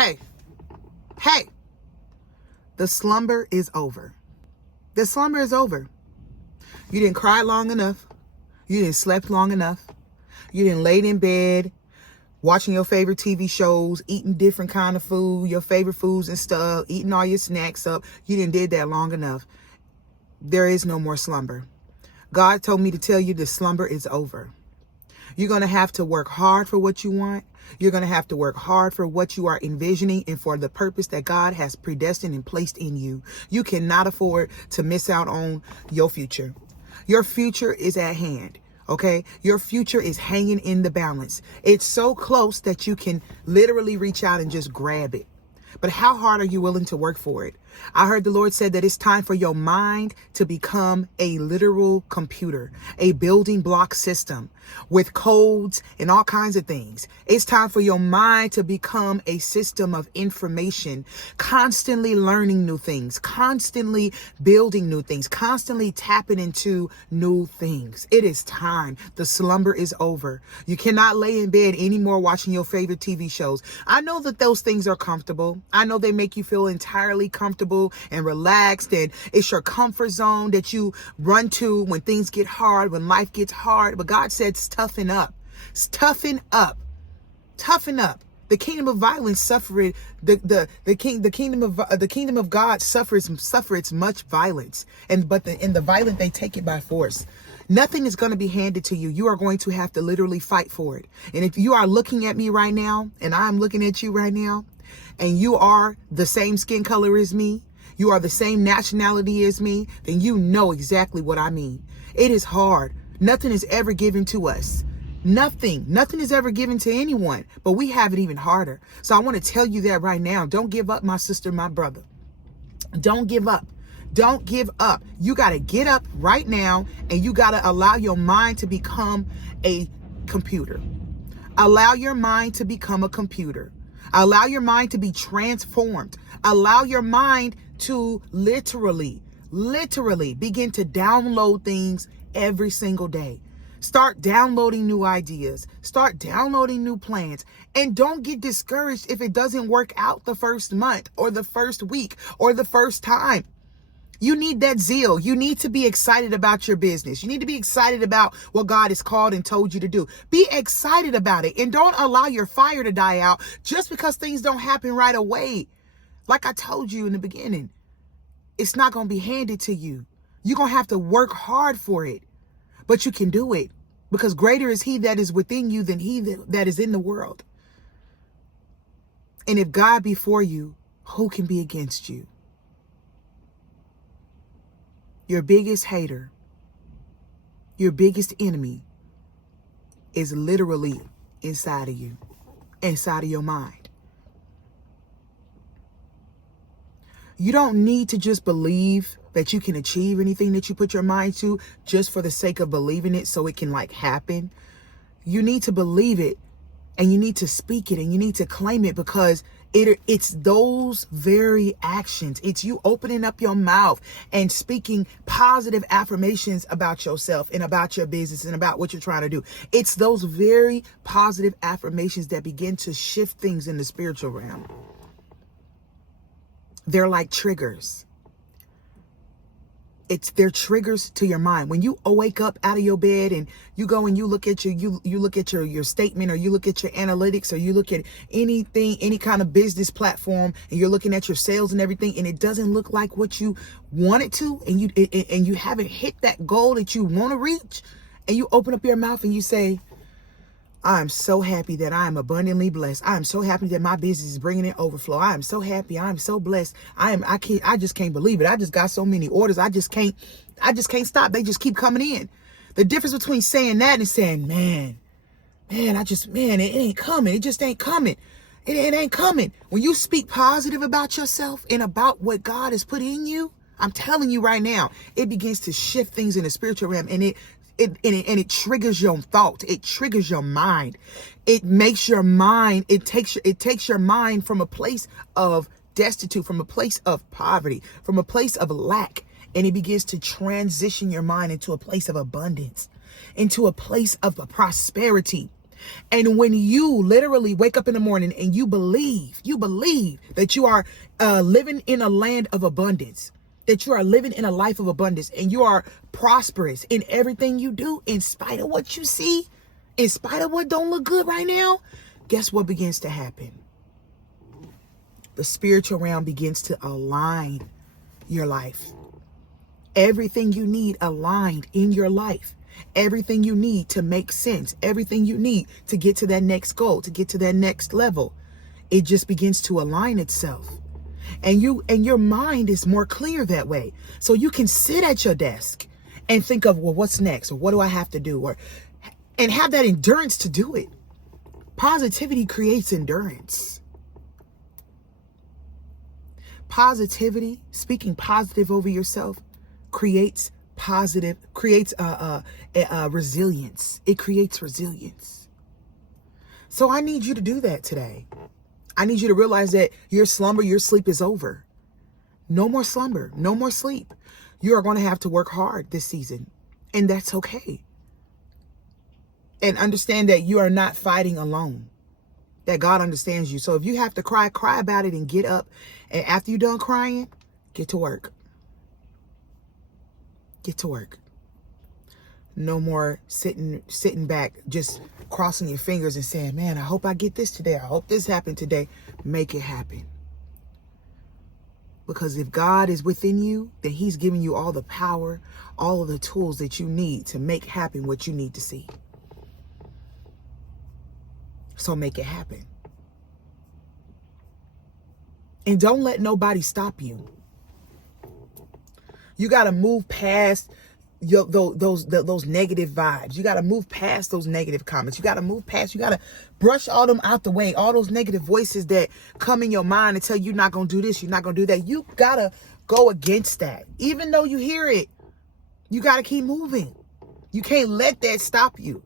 Hey, the slumber is over. The slumber is over. You didn't cry long enough. You didn't slept long enough. You didn't laid in bed watching your favorite TV shows, eating different kind of food, your favorite foods and stuff, eating all your snacks up. You didn't did that long enough. There is no more slumber. God told me to tell you the slumber is over. You're going to have to work hard for what you want. You're going to have to work hard for what you are envisioning and for the purpose that God has predestined and placed in you. You cannot afford to miss out on your future. Your future is at hand. Okay, your future is hanging in the balance. It's so close that you can literally reach out and just grab it. But how hard are you willing to work for it? I heard the Lord said that it's time for your mind to become a literal computer, a building block system with codes and all kinds of things. It's time for your mind to become a system of information, constantly learning new things, constantly building new things, constantly tapping into new things. It is time. The slumber is over. You cannot lay in bed anymore watching your favorite TV shows. I know that those things are comfortable. I know they make you feel entirely comfortable and relaxed, and it's your comfort zone that you run to when things get hard, when life gets hard. But God said, toughen up, toughen up, toughen up. The kingdom of violence suffered. The kingdom of God suffers much violence, but in the violent they take it by force. Nothing is going to be handed to you. You are going to have to literally fight for it. And if you are looking at me right now, and I'm looking at you right now, and you are the same skin color as me, you are the same nationality as me, then you know exactly what I mean. It is hard. Nothing is ever given to us. Nothing is ever given to anyone, but we have it even harder. So I want to tell you that right now. Don't give up, my sister, my brother. Don't give up. Don't give up. You got to get up right now, and you got to allow your mind to become a computer. Allow your mind to become a computer. Allow your mind to be transformed. Allow your mind to literally begin to download things every single day. Start downloading new ideas. Start downloading new plans. And don't get discouraged if it doesn't work out the first month or the first week or the first time. You need that zeal. You need to be excited about your business. You need to be excited about what God has called and told you to do. Be excited about it, and don't allow your fire to die out just because things don't happen right away. Like I told you in the beginning, it's not going to be handed to you. You're going to have to work hard for it, but you can do it because greater is he that is within you than he that is in the world. And if God be for you, who can be against you? Your biggest hater, your biggest enemy is literally inside of you, inside of your mind. You don't need to just believe that you can achieve anything that you put your mind to just for the sake of believing it so it can happen. You need to believe it, and you need to speak it, and you need to claim it, because it's those very actions. It's you opening up your mouth and speaking positive affirmations about yourself and about your business and about what you're trying to do. It's those very positive affirmations that begin to shift things in the spiritual realm. They're like triggers. They're triggers to your mind. When you wake up out of your bed and you go and you look at your statement, or you look at your analytics, or you look at anything, any kind of business platform, and you're looking at your sales and everything, and it doesn't look like what you want it to, and you haven't hit that goal that you want to reach, and you open up your mouth and you say, I'm so happy that I am abundantly blessed. I am so happy that my business is bringing in overflow. I am so happy. I am so blessed. I just can't believe it. I just got so many orders. I just can't stop. They just keep coming in. The difference between saying that and saying, man, it ain't coming. It just ain't coming. It ain't coming. When you speak positive about yourself and about what God has put in you, I'm telling you right now, it begins to shift things in the spiritual realm, and it triggers your thought. It triggers your mind. It makes your mind, it takes your mind from a place of destitute, from a place of poverty, from a place of lack, and it begins to transition your mind into a place of abundance, into a place of prosperity. And when you literally wake up in the morning and you believe that you are living in a land of abundance, that you are living in a life of abundance, and you are prosperous in everything you do, in spite of what you see, in spite of what don't look good right now, guess what begins to happen? The spiritual realm begins to align your life. Everything you need aligned in your life. Everything you need to make sense. Everything you need to get to that next goal, to get to that next level. It just begins to align itself. And your mind is more clear that way. So you can sit at your desk and think of, well, what's next? Or what do I have to do? And have that endurance to do it. Positivity creates endurance. Positivity, speaking positive over yourself, creates resilience. It creates resilience. So I need you to do that today. I need you to realize that your sleep is over. No more slumber, no more sleep. You are going to have to work hard this season, and that's okay. And understand that you are not fighting alone, that God understands you. So if you have to cry about it and get up. And after you're done crying, get to work. Get to work. No more sitting back, just crossing your fingers and saying, man, I hope I get this today. I hope this happened today. Make it happen. Because if God is within you, then he's giving you all the power, all of the tools that you need to make happen what you need to see. So make it happen. And don't let nobody stop you. You got to move past those negative vibes. You got to move past those negative comments. You got to move past, you got to brush all them out the way. All those negative voices that come in your mind and tell you you're not going to do this, you're not going to do that. You got to go against that. Even though you hear it, you got to keep moving. You can't let that stop you.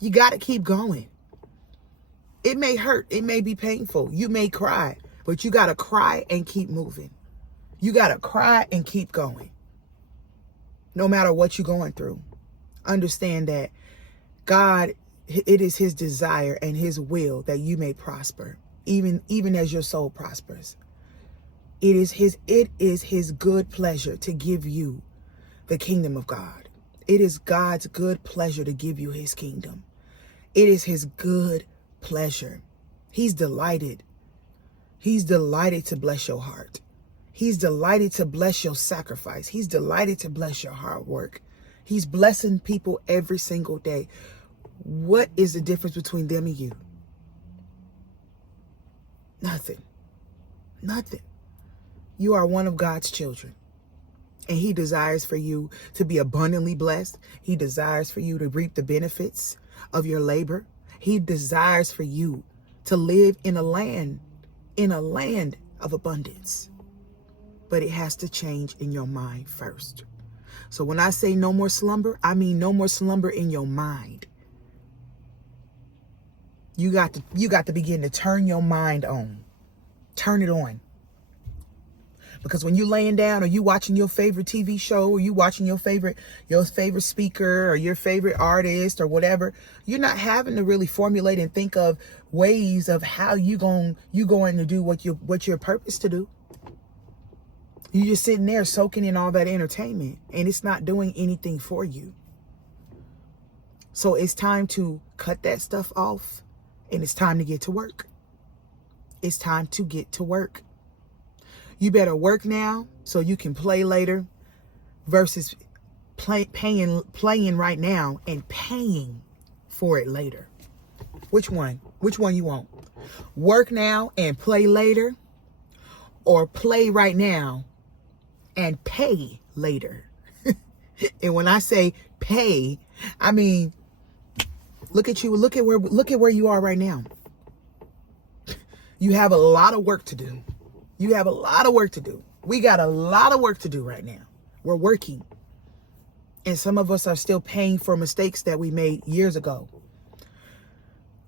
You got to keep going. It may hurt. It may be painful. You may cry, but you got to cry and keep moving. You got to cry and keep going. No matter what you're going through, understand that God, it is his desire and his will that you may prosper, even as your soul prospers. It is his good pleasure to give you the kingdom of God. It is God's good pleasure to give you his kingdom. It is his good pleasure. He's delighted. He's delighted to bless your heart. He's delighted to bless your sacrifice. He's delighted to bless your hard work. He's blessing people every single day. What is the difference between them and you? Nothing. Nothing. You are one of God's children. And he desires for you to be abundantly blessed. He desires for you to reap the benefits of your labor. He desires for you to live in a land of abundance. But it has to change in your mind first. So when I say no more slumber, I mean no more slumber in your mind. You got to begin to turn your mind on. Turn it on. Because when you're laying down or you watching your favorite TV show or you watching your favorite speaker or your favorite artist or whatever, you're not having to really formulate and think of ways of how you going to do what your purpose to do. You're just sitting there soaking in all that entertainment and it's not doing anything for you. So it's time to cut that stuff off and it's time to get to work. It's time to get to work. You better work now so you can play later versus playing right now and paying for it later. Which one? Which one you want? Work now and play later, or play right now and pay later? And when I say pay, I mean, look at you. Look at where you are right now. You have a lot of work to do. You have a lot of work to do. We got a lot of work to do right now. We're working. And some of us are still paying for mistakes that we made years ago.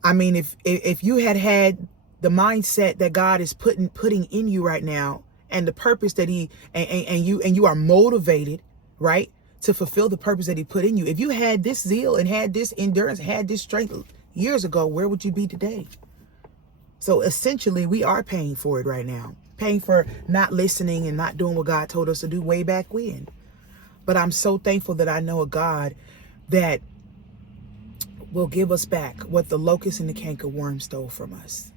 I mean, if you had the mindset that God is putting in you right now, and the purpose that he and you are motivated, right, to fulfill the purpose that he put in you. If you had this zeal and had this endurance, had this strength years ago, where would you be today? So essentially, we are paying for it right now. Paying for not listening and not doing what God told us to do way back when. But I'm so thankful that I know a God that will give us back what the locust and the cankerworm stole from us.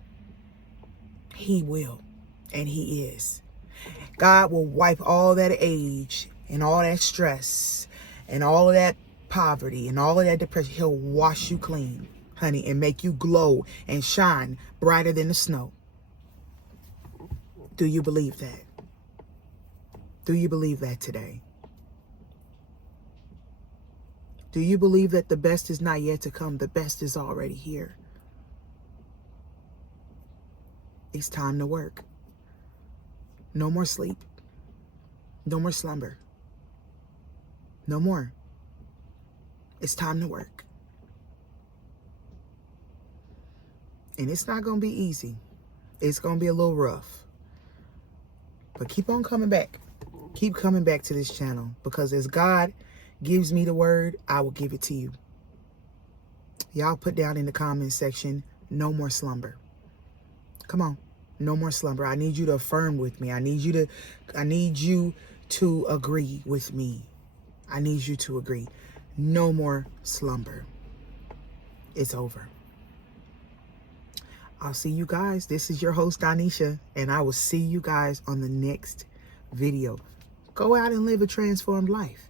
He will, and he is. God will wipe all that age and all that stress and all of that poverty and all of that depression. He'll wash you clean, honey, and make you glow and shine brighter than the snow. Do you believe that? Do you believe that today? Do you believe that the best is not yet to come? The best is already here. It's time to work. No more sleep. No more slumber. No more. It's time to work. And it's not going to be easy. It's going to be a little rough. But keep on coming back. Keep coming back to this channel, because as God gives me the word, I will give it to you. Y'all put down in the comment section, no more slumber. Come on. No more slumber. I need you to affirm with me. I need you to agree with me. I need you to agree. No more slumber. It's over. I'll see you guys. This is your host, Donisha, and I will see you guys on the next video. Go out and live a transformed life.